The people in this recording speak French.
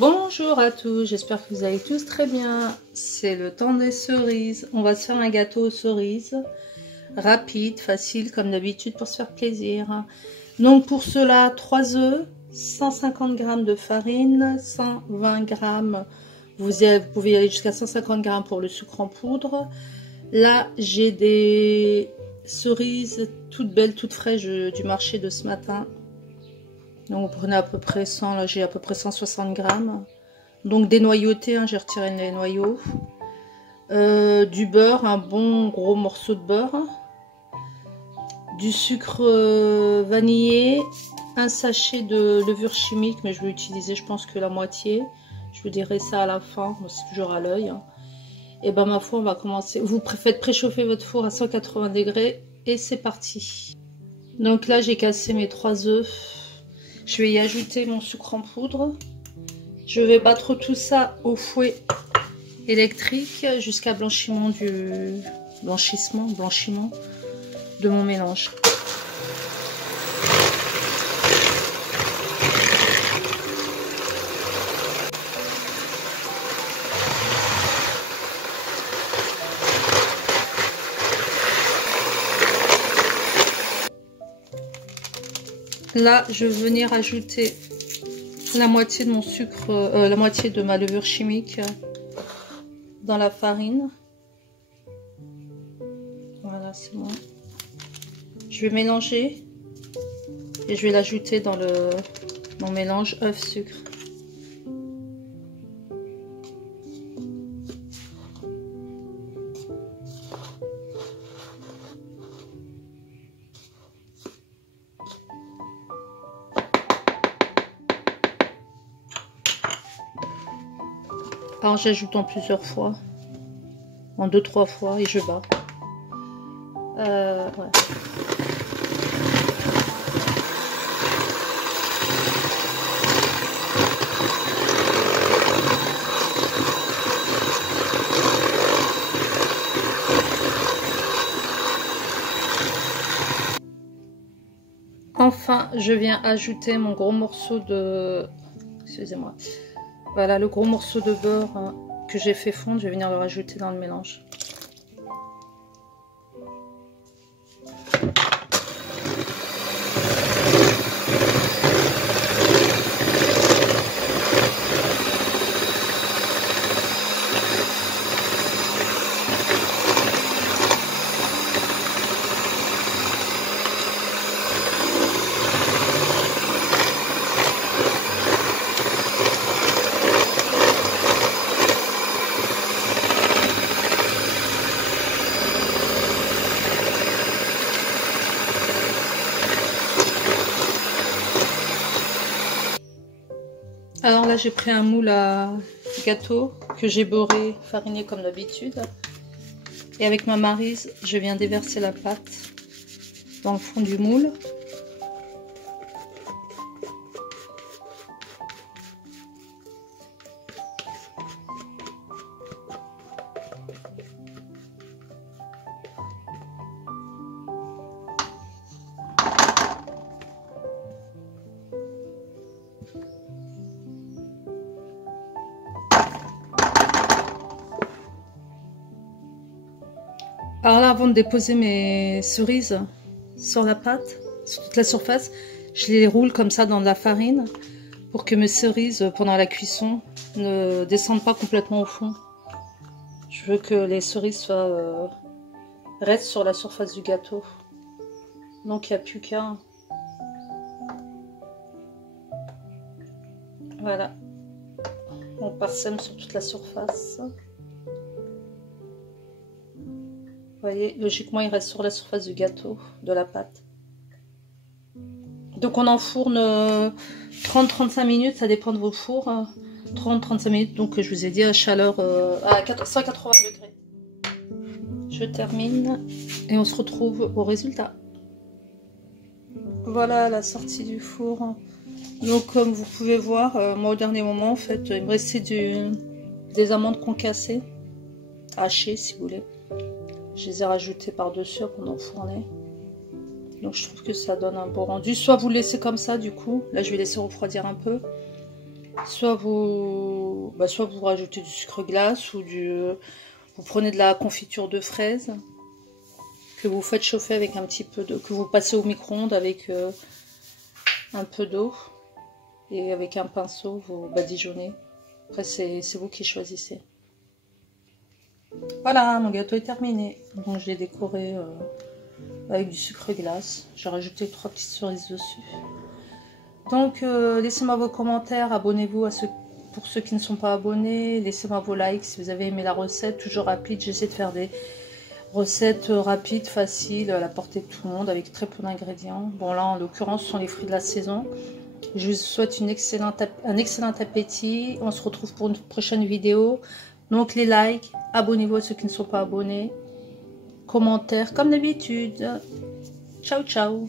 Bonjour à tous, j'espère que vous allez tous très bien. C'est le temps des cerises. On va se faire un gâteau aux cerises. Rapide, facile comme d'habitude pour se faire plaisir. Donc pour cela, 3 œufs, 150 g de farine, 120 g, vous pouvez y aller jusqu'à 150 g pour le sucre en poudre. Là, j'ai des cerises toutes belles, toutes fraîches du marché de ce matin. Donc vous prenez à peu près 100, là j'ai à peu près 160 g. Donc dénoyauté, hein, j'ai retiré les noyaux. Du beurre, un bon gros morceau de beurre. Du sucre vanillé, un sachet de levure chimique, mais je vais utiliser je pense que la moitié. Je vous dirai ça à la fin, c'est toujours à l'œil. Et ben ma foi, on va commencer. Vous faites préchauffer votre four à 180 degrés et c'est parti. Donc là j'ai cassé mes 3 œufs. Je vais y ajouter mon sucre en poudre. Je vais battre tout ça au fouet électrique jusqu'à blanchiment de mon mélange. Là, je vais venir ajouter la moitié de mon sucre, la moitié de ma levure chimique dans la farine. Voilà, c'est bon. Je vais mélanger et je vais l'ajouter dans mon mélange œuf-sucre. Alors j'ajoute en plusieurs fois, en 2-3 fois et je bats. Ouais. Enfin, je viens ajouter mon gros morceau de... Excusez-moi. Voilà le gros morceau de beurre que j'ai fait fondre, je vais venir le rajouter dans le mélange. Alors là j'ai pris un moule à gâteau que j'ai beurré, fariné comme d'habitude. Et avec ma maryse, je viens déverser la pâte dans le fond du moule. Alors là, avant de déposer mes cerises sur la pâte, sur toute la surface, je les roule comme ça dans de la farine pour que mes cerises, pendant la cuisson, ne descendent pas complètement au fond. Je veux que les cerises restent sur la surface du gâteau. Donc il n'y a plus qu'un. Voilà. On parsème sur toute la surface. Vous voyez, logiquement, il reste sur la surface du gâteau, de la pâte. Donc on enfourne 30-35 minutes, ça dépend de vos fours. 30-35 minutes, donc je vous ai dit à chaleur à 180 degrés. Je termine et on se retrouve au résultat. Voilà la sortie du four. Donc comme vous pouvez voir, moi au dernier moment, en fait, il me restait des amandes concassées, hachées si vous voulez. Je les ai rajoutées par-dessus pendant enfourné. Donc je trouve que ça donne un beau rendu. Soit vous le laissez comme ça du coup. Là je vais laisser refroidir un peu. soit vous rajoutez du sucre glace ou vous prenez de la confiture de fraises que vous faites chauffer avec un petit peu d'eau, que vous passez au micro-ondes avec un peu d'eau et avec un pinceau, vous badigeonnez. Après, c'est vous qui choisissez. Voilà, mon gâteau est terminé. Donc, je l'ai décoré avec du sucre glace. J'ai rajouté 3 petites cerises dessus. Donc, laissez-moi vos commentaires, abonnez-vous pour ceux qui ne sont pas abonnés. Laissez-moi vos likes si vous avez aimé la recette, toujours rapide. J'essaie de faire des recettes rapides, faciles, à la portée de tout le monde, avec très peu d'ingrédients. Bon, là, en l'occurrence, ce sont les fruits de la saison. Je vous souhaite un excellent appétit. On se retrouve pour une prochaine vidéo. Donc, les likes, abonnez-vous à ceux qui ne sont pas abonnés. Commentaires, comme d'habitude. Ciao, ciao.